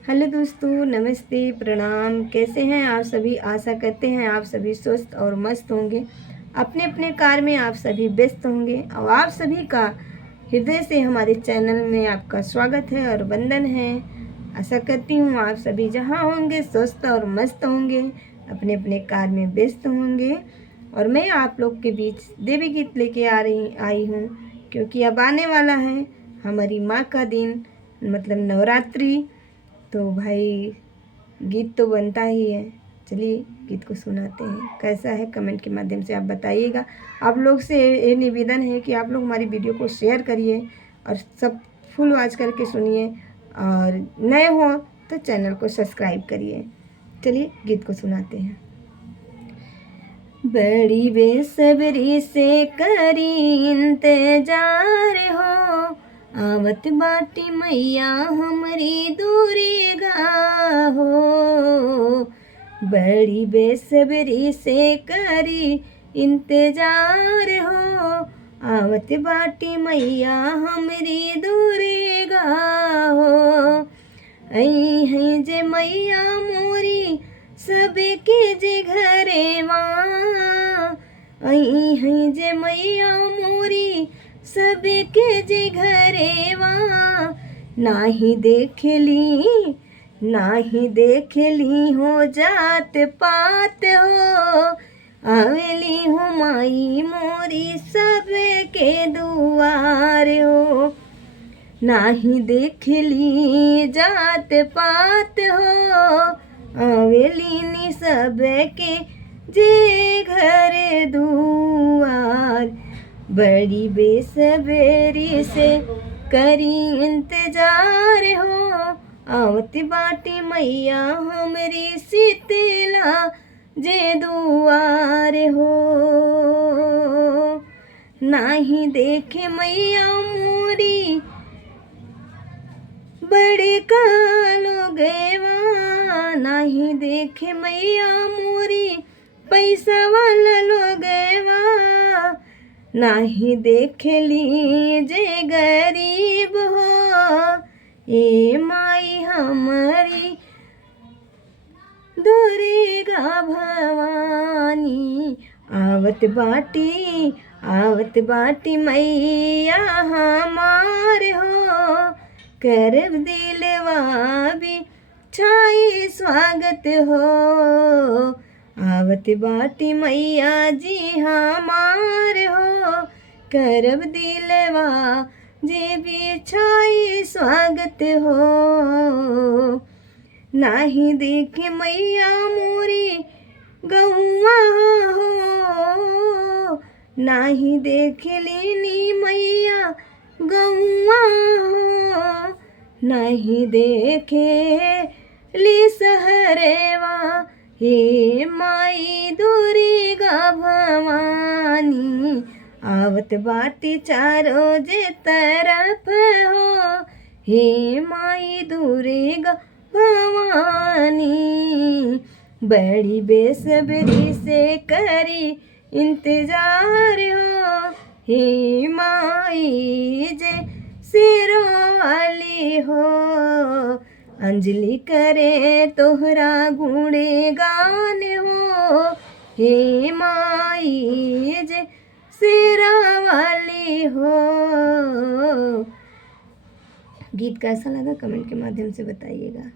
Hello दोस्तों, नमस्ते, प्रणाम। कैसे हैं आप सभी? आशा करते हैं आप सभी स्वस्थ और मस्त होंगे। अपने अपने कार्य में आप सभी व्यस्त होंगे और आप सभी का हृदय से हमारे चैनल में आपका स्वागत है और वंदन है। आशा करती हूँ आप सभी जहाँ होंगे स्वस्थ और मस्त होंगे, अपने अपने कार्य में व्यस्त होंगे। और मैं आप लोग के बीच देवी गीत लेके आई हूँ, क्योंकि अब आने वाला है हमारी माँ का दिन, मतलब नवरात्रि। तो भाई गीत तो बनता ही है। चलिए गीत को सुनाते हैं। कैसा है कमेंट के माध्यम से आप बताइएगा। आप लोग से ये निवेदन है कि आप लोग हमारी वीडियो को शेयर करिए और सब फुल वॉच करके सुनिए, और नए हो तो चैनल को सब्सक्राइब करिए। चलिए गीत को सुनाते हैं। बड़ी बेसब्री से करी इंतजार हो, आवत बाटी मैया हमारी दूरी हो। बड़ी बेसब्री से करी इंतजार हो, आवत बाटी मैया हमारी दूरी हो। आई है जे मैया मोरी सबके जे घरे माँ, आई है जे मैया मोरी सबके जे घरे माँ। नाही देखली हो जात पात हो, आवेली हो माई मोरी सबके दुआर हो। नाही देखली जात पात हो, आवेली नी सबके जे घर दुआर। बड़ी बेसब्री से करी इंतजार हो, आवत बाटी मैया हमरी शीतला जे दुआर हो। नाही देखे मैया मोरी बड़े कालो गएवा, नहीं देखे मैया मोरी पैसा वाला लोगवा। नहीं देखली जे गरीब हो, ए माई हमारी दुर्गा भवानी। आवत बाटी मैया हमार हो, करब दिलवा भी छाई स्वागत हो। आवत बाटी मैया जी हमार हो, करब दिलवा जे भी छाई स्वागत हो। नाही देखे मैया मोरी गौआ हो, नाही देखली नी मैया गौआ हो। नहीं देखे ली सहरेवा, हे माई दुर्गा भवानी। आवत बाटी चारों जे तरफ हो, हे माई दुर्गा भवानी। बड़ी बेसब्री से करी इंतजार हो, हे माई जे सिरो वाली हो। अंजलि करे तोहरा गुणे गान हो, हे माई जे सिरा वाली हो। गीत कैसा लगा कमेंट के माध्यम से बताइएगा।